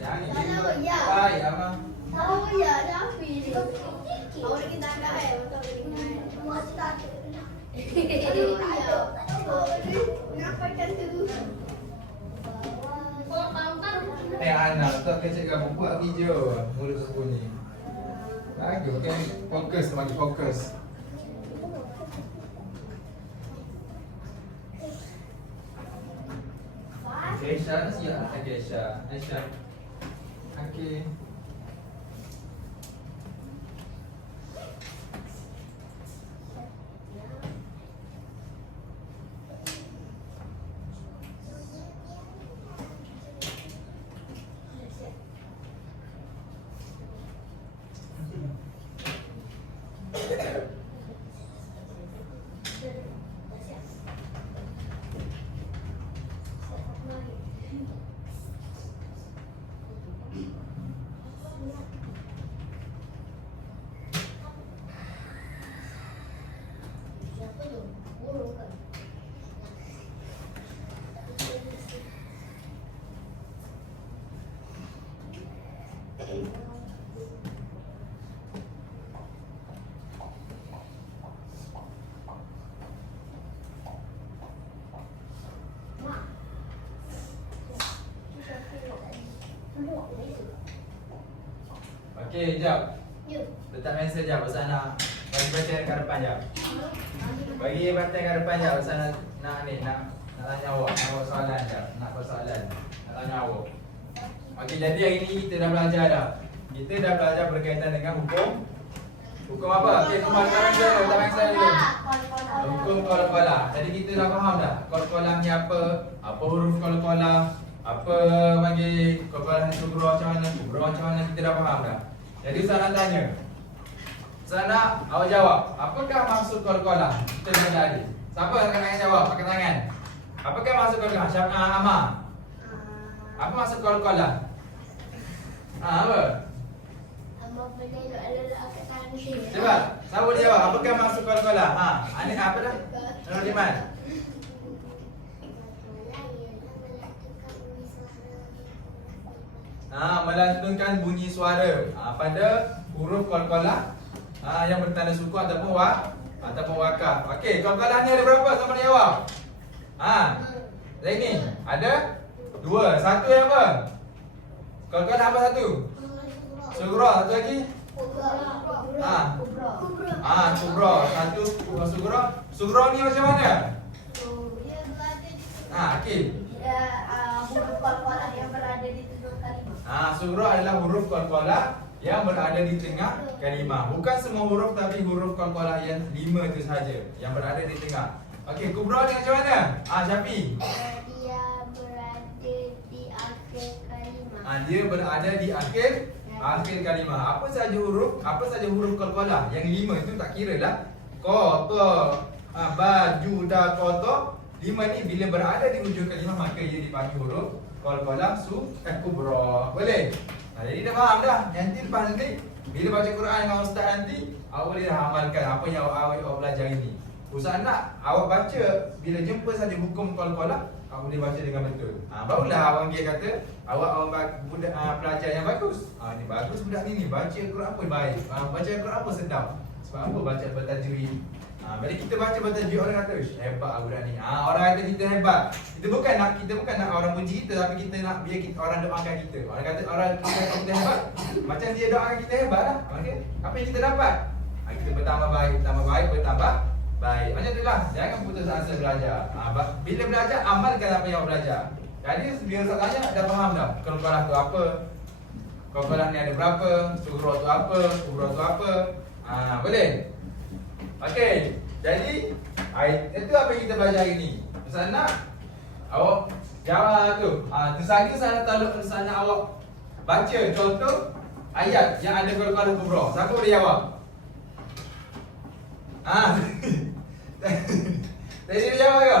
Jangan ni. Kenapa ya? Baik, Amang. Tahu ya, dah pilih. Awak kita dah betul ni. Masih tak. Kenapa kan tu? Anak tak kecek kamu buat video mulut sembunyi. Lagi okey, fokus lagi fokus. Okay, Syah, siap. Okay, Syah. Syah. Okay. Okey, jap. Letak pensel jap, pasal nak bagi baca kat depan jap. Bagi baca kat depan jap, pasal nak tanya awak soalan jap. Nak persoalan. Nak tanya awak. Okey, jadi hari ni kita dah belajar dah. Kita dah belajar berkaitan dengan hukum. Hukum apa? Okey, letak pensel dulu. Hukum qala-qala. Jadi kita dah faham dah. Qala-qala ni apa? Apa huruf qala-qala? Apa bagi qala-qala ni kubra macam mana? Kubra macam mana kita dah faham dah. Jadi Ustaz nak tanya. Ustaz nak awak jawab. Apakah maksud qala-qala? Kita dah tadi. Siapa yang akan jawab? Pakai tangan. Apakah maksud qala-qala? Syafna Amar. Apa maksud qala-qala? Apa? Amo benda lu ala kat tangan Cepat. Siapa boleh jawab? Apakah maksud qalqalah? Ini apa dah? Nurul Iman. Melantunkan bunyi suara pada huruf qalqalah yang bertanda suku ataupun wakaf. Okey, qalqalah ni ada berapa? Siapa nak jawab? Zaini, ada 2. Satu yang apa? Qalqalah apa satu? Sughra. Satu lagi? Kubra. Satu sughra. Sughra ni macam mana? Okey. Huruf qalqalah yang berada di tengah kalimah. Sughra adalah huruf qalqalah yang berada di tengah kalimah. Bukan semua huruf, tapi huruf qalqalah yang 5 itu sahaja yang berada di tengah. Okey, kubra ni macam mana? Syafi. Dia berada di akhir kalimah. Dia berada di akhir kalimah. Apa saja huruf qalqalah yang 5 itu tak kira lah. Qa, ta, ba, ju, da, qa, ta. 5 ni bila berada di hujung kalimah maka ia dipanggil huruf qalqalah kubra. Boleh? Jadi dah faham dah. Nanti lepas ni bila baca Quran dengan ustaz nanti, awak boleh dah amalkan apa yang awak belajar ini. Ustaz nak awak baca bila jumpa saja hukum qalqalah, awak boleh baca dengan betul. Barulah orang dia kata awak budak pelajar yang bagus. Ni bagus budak ni baca Quran pun baik. Baca Quran pun sedap. Sebab apa baca bertajwid. Bila kita baca bertajwid orang kata, hebat budak ni. Orang kata kita hebat. Kita bukan nak orang puji kita, tapi kita nak biar orang doakan kita. Orang kata kita hebat. Macam dia doakan kita hebat lah. Okey. Apa yang kita dapat? Kita bertambah baik, bertambah baik. Macam itulah. Jangan putus asa belajar. Bila belajar, amalkan apa yang awak belajar. Jadi bila Ustaz tanya, dah faham dah qalqalah tu apa? Qalqalah ni ada berapa? Sughra tu apa? Kubra tu apa? Boleh? Okey. Jadi itu apa yang kita belajar hari ni. Ustaz nak awak jawab tu. Tersaja saya nak awak baca contoh ayat yang ada qalqalah kubra. Siapa boleh jawab? Tadi dia jawab ke?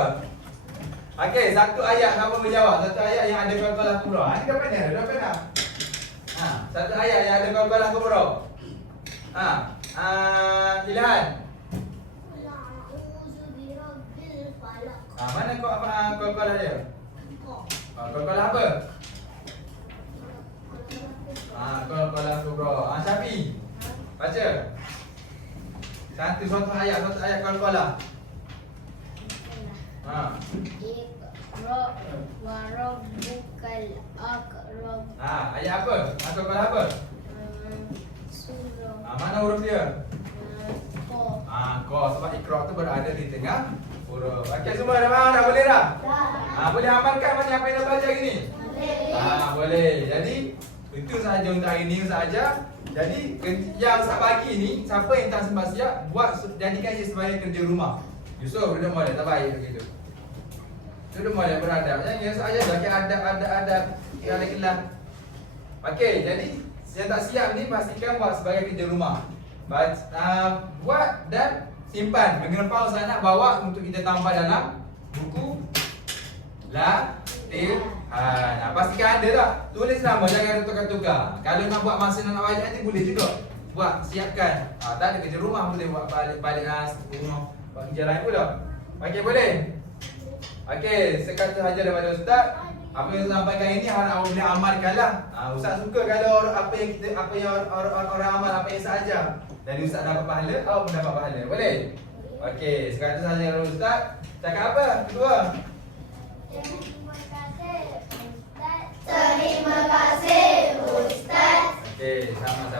Okey, satu ayat siapa boleh jawab? Satu ayat yang ada qalqalah kubra. Ini dah pernah? Dah pernah? Satu ayat yang ada qalqalah kubra. Ilhan. Mana kau apa qalqalah dia? Qalqalah apa? Qalqalah kubra. Syafi. Baca. Satu ayat qalqalah. Iqra wa rabbukal akram. Ayat apa? Qalqalah apa? Surah. Mana huruf dia? Qa. Qa. Sebab Iqra tu berada di tengah huruf. Okey, semua dah faham dah? Boleh dah? Boleh amalkan apa yang dah belajar hari ni? Boleh. Jadi itu sahaja untuk hari ni sahaja. Jadi yang Ustaz bagi ni, siapa yang tak sempat siap, jadikan ia sebagai kerja rumah. Yusuf duduk molek tak baik begitu. Duduk molek beradab. Jangan saja bagi adab kelas. Okey, jadi yang tak siap ni pastikan buat sebagai kerja rumah. Buat dan simpan. Mengenal Ustaz nak bawa untuk kita tambah dalam buku latihan. Pastikan ada tak? Tulis nama, jangan tukar-tukar. Kalau nak buat masa nak wajib nanti boleh juga. Buat, siapkan. Tak ada kerja rumah boleh buat balik rumah. Buat kerja lain pula. Okey, boleh? Okey, sekata sahaja daripada Ustaz. Apa yang saya sampaikan ini harap awak boleh amalkanlah. Ustaz suka kalau apa yang orang amal apa yang Ustaz ajar. Dari Ustaz dapat pahala, awak pun dapat pahala. Boleh? Okey, sekata sahaja daripada Ustaz. Cakap apa? Kedua. Terima kasih Ustaz. Okey, sama-sama.